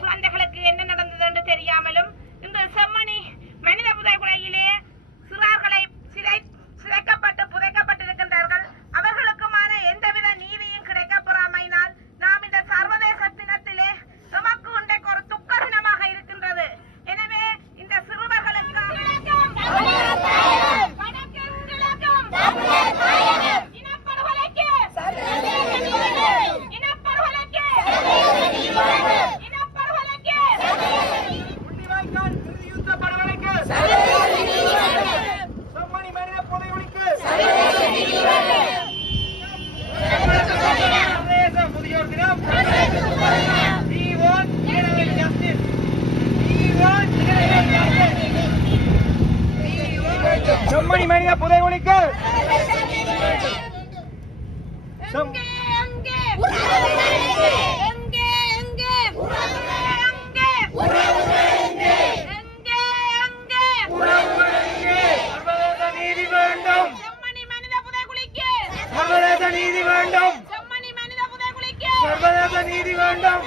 குழந்தைகளுக்கு என்ன நடந்தது என்று தெரியாமலும் இந்த செம்மணி மனித புதைகுழியிலே சிறார்களை சிதைக்கப்பட்டு புதைக்கப்பட்டிருக்கின்றார்கள். அவர்களுக்குமான எந்தவித நீதியும் கிடைக்கப்பெறாமையினால் நாம் இந்த சர்வதேச தினத்திலே நமக்கு உண்டைக்கு ஒரு துக்க தினமாக இருக்கின்றது. எனவே இந்த சிறுவர்களுக்கு செம்மணி மனித புதைகுழிக்கு நீதி வேண்டும். சர்வதேச நீதி வேண்டும்.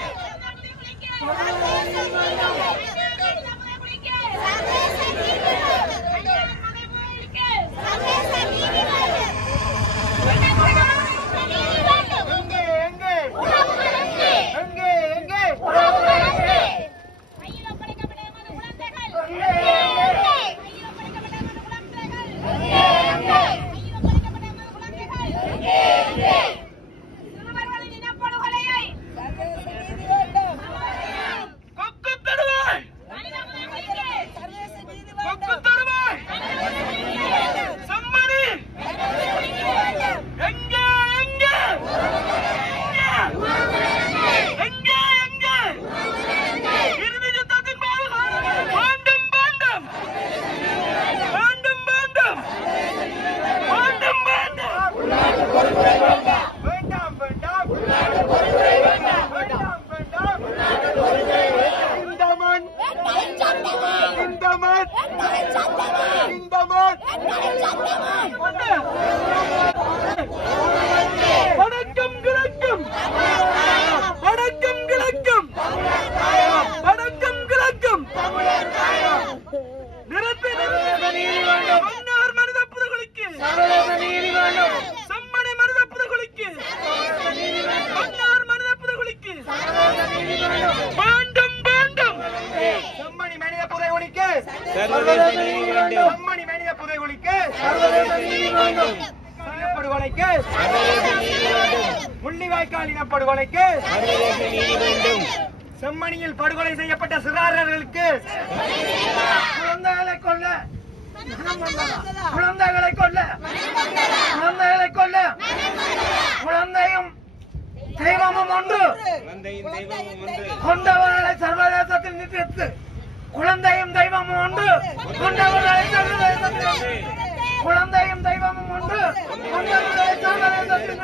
சர்வதேச நீதி வேண்டும். முள்ளிவாய்க்கால் இனப்படுகொலைக்கு செம்மணியில் படுகொலை செய்யப்பட்ட சிறார்களுக்கு குழந்தைகளை கொல்ல குழந்தையும் தெய்வமும் ஒன்று கொண்டவர்களை சர்வதேசத்தில் நிறுத்து. குழந்தையும் தெய்வமும் ஒன்று கொண்டவர்களை தமிழக தேச